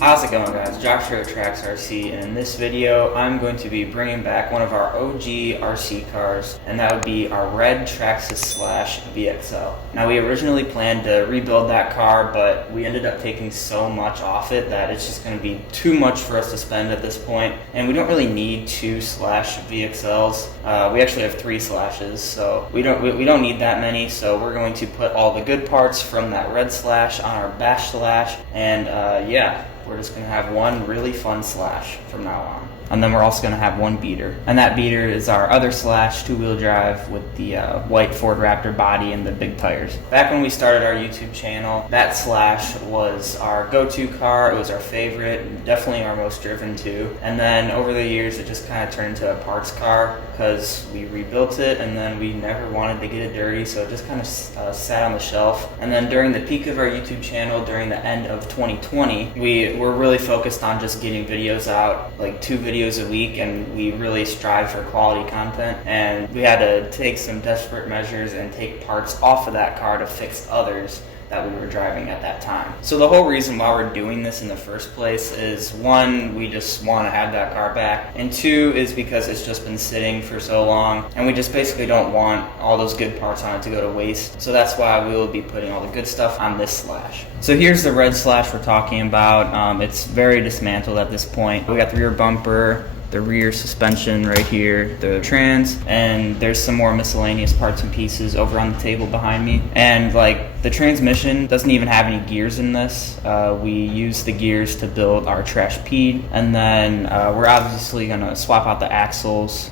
How's it going, guys? Josh here at Trax RC, and in this video I'm going to be bringing back one of our OG RC cars, and that would be our red Traxxas Slash VXL. Now, we originally planned to rebuild that car, but we ended up taking so much off it that it's just going to be too much for us to spend at this point, and we don't really need two Slash VXLs. We actually have 3 Slashes, so we don't need that many. So we're going to put all the good parts from that red Slash on our bash Slash, and yeah. We're just going to have one really fun Slash from now on. And then we're also going to have one beater. And that beater is our other Slash 2-wheel drive with the white Ford Raptor body and the big tires. Back when we started our YouTube channel, that Slash was our go-to car. It was our favorite, definitely our most driven too. And then over the years, it just kind of turned into a parts car because we rebuilt it and then we never wanted to get it dirty. So it just kind of sat on the shelf. And then during the peak of our YouTube channel, during the end of 2020, we were really focused on just getting videos out, like 2 videos a week, and we really strive for quality content, and we had to take some desperate measures and take parts off of that car to fix others that we were driving at that time. So the whole reason why we're doing this in the first place is, 1, we just want to have that car back, and 2 is because it's just been sitting for so long and we just basically don't want all those good parts on it to go to waste. So that's why we will be putting all the good stuff on this Slash. So here's the red Slash we're talking about. It's very dismantled at this point. We got the rear bumper, the rear suspension right here, the trans, and there's some more miscellaneous parts and pieces over on the table behind me. And like, the transmission doesn't even have any gears in this. We use the gears to build our trash pede, and then we're obviously gonna swap out the axles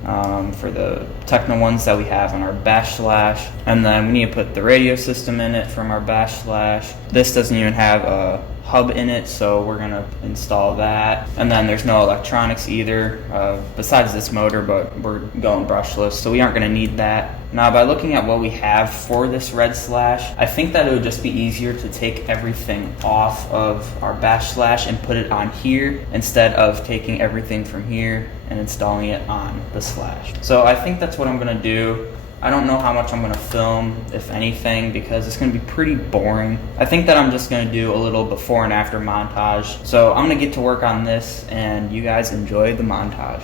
for the Techno ones that we have on our bash Slash, and then we need to put the radio system in it from our bash Slash. This doesn't even have a hub in it, so we're gonna install that. And then there's no electronics either, besides this motor, but we're going brushless, so we aren't gonna need that. Now, by looking at what we have for this red Slash, I think that it would just be easier to take everything off of our bash Slash and put it on here instead of taking everything from here and installing it on the Slash. So I think that's what I'm gonna do. I don't know how much I'm going to film, if anything, because it's going to be pretty boring. I think that I'm just going to do a little before and after montage. So I'm going to get to work on this, and you guys enjoy the montage.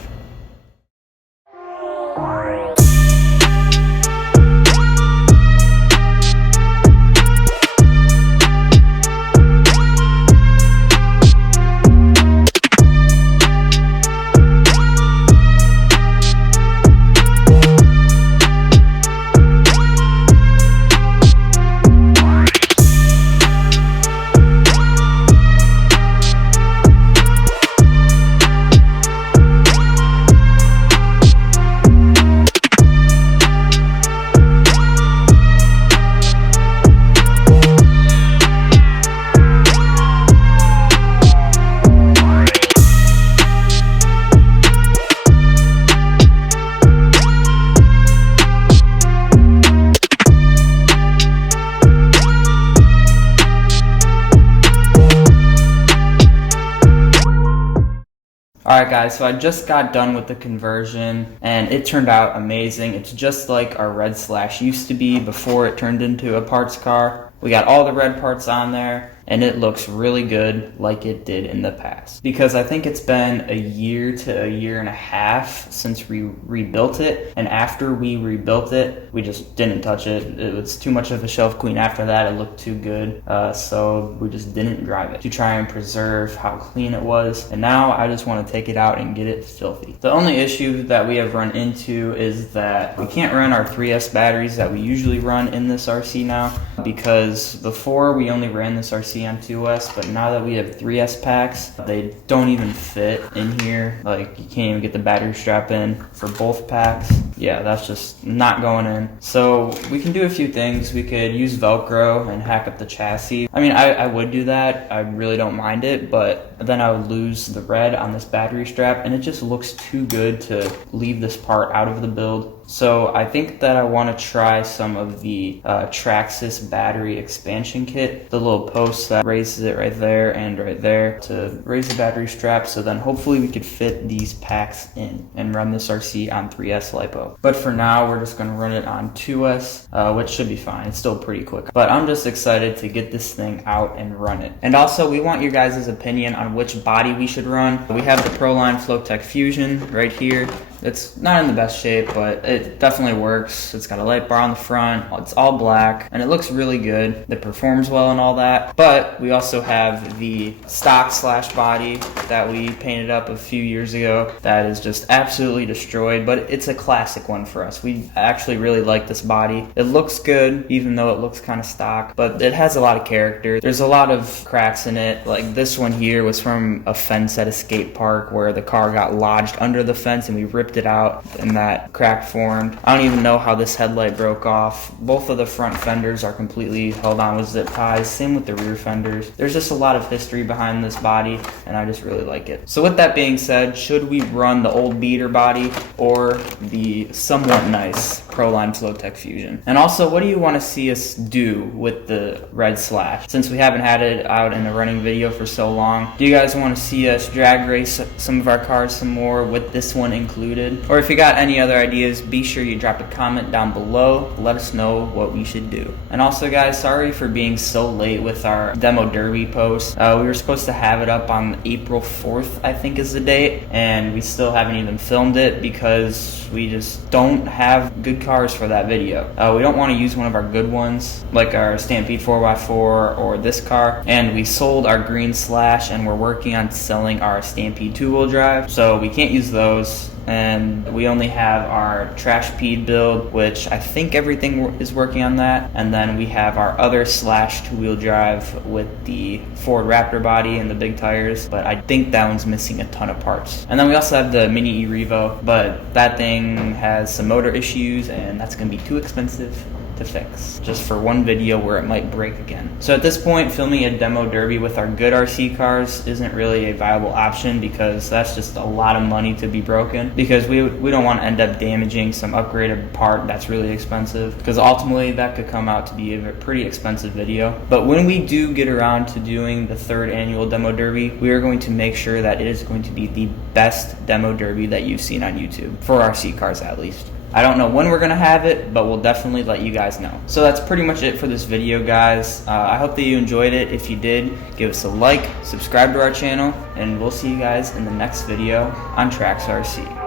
Alright guys, so I just got done with the conversion and it turned out amazing. It's just like our red Slash used to be before it turned into a parts car. We got all the red parts on there, and it looks really good like it did in the past. Because I think it's been a year to a year and a half since we rebuilt it, and after we rebuilt it, we just didn't touch it. It was too much of a shelf queen after that. It looked too good, so we just didn't drive it to try and preserve how clean it was. And now I just want to take it out and get it filthy. The only issue that we have run into is that we can't run our 3S batteries that we usually run in this RC now, because before we only ran this RC on 2S, but now that we have 3S packs, they don't even fit in here. Like, you can't even get the battery strap in for both packs. Yeah, that's just not going in. So we can do a few things. We could use Velcro and hack up the chassis. I mean, I would do that. I really don't mind it, but then I would lose the red on this battery strap, and it just looks too good to leave this part out of the build. So I think that I want to try some of the Traxxas battery expansion kit, the little post that raises it right there and right there to raise the battery strap, so then hopefully we could fit these packs in and run this RC on 3S LiPo. though. But for now, we're just gonna run it on 2S, which should be fine. It's still pretty quick. But I'm just excited to get this thing out and run it. And also, we want your guys' opinion on which body we should run. We have the Proline Flowtech Fusion right here. It's not in the best shape, but it definitely works. It's got a light bar on the front. It's all black, and it looks really good. It performs well and all that. But we also have the stock slash body that we painted up a few years ago that is just absolutely destroyed, but it's a classic one for us. We actually really like this body. It looks good, even though it looks kind of stock, but it has a lot of character. There's a lot of cracks in it. Like this one here was from a fence at a skate park where the car got lodged under the fence and we ripped it out and that crack formed. I don't even know how this headlight broke off. Both of the front fenders are completely held on with zip ties. Same with the rear fenders. There's just a lot of history behind this body and I just really like it. So with that being said, should we run the old beater body or the somewhat nice Proline Flowtech Fusion? And also, what do you want to see us do with the Red Slash? Since we haven't had it out in a running video for so long, do you guys want to see us drag race some of our cars some more with this one included? Or if you got any other ideas, be sure you drop a comment down below. Let us know what we should do. And also guys, sorry for being so late with our demo derby post. We were supposed to have it up on April 4th, I think is the date, and we still haven't even filmed it because we just don't have good cars for that video. We don't want to use one of our good ones, like our Stampede 4x4 or this car, and we sold our green Slash and we're working on selling our Stampede 2-wheel drive, so we can't use those. And we only have our Traxxas build, which I think everything is working on that. And then we have our other Slash 2-wheel drive with the Ford Raptor body and the big tires, but I think that one's missing a ton of parts. And then we also have the Mini E-Revo, but that thing has some motor issues and that's gonna be too expensive to fix just for one video where it might break again. So at this point, filming a demo derby with our good RC cars isn't really a viable option because that's just a lot of money to be broken, because we don't want to end up damaging some upgraded part that's really expensive, because ultimately that could come out to be a pretty expensive video. But when we do get around to doing the 3rd annual demo derby, we are going to make sure that it is going to be the best demo derby that you've seen on YouTube, for RC cars at least. I don't know when we're going to have it, but we'll definitely let you guys know. So that's pretty much it for this video, guys. I hope that you enjoyed it. If you did, give us a like, subscribe to our channel, and we'll see you guys in the next video on Trax RC.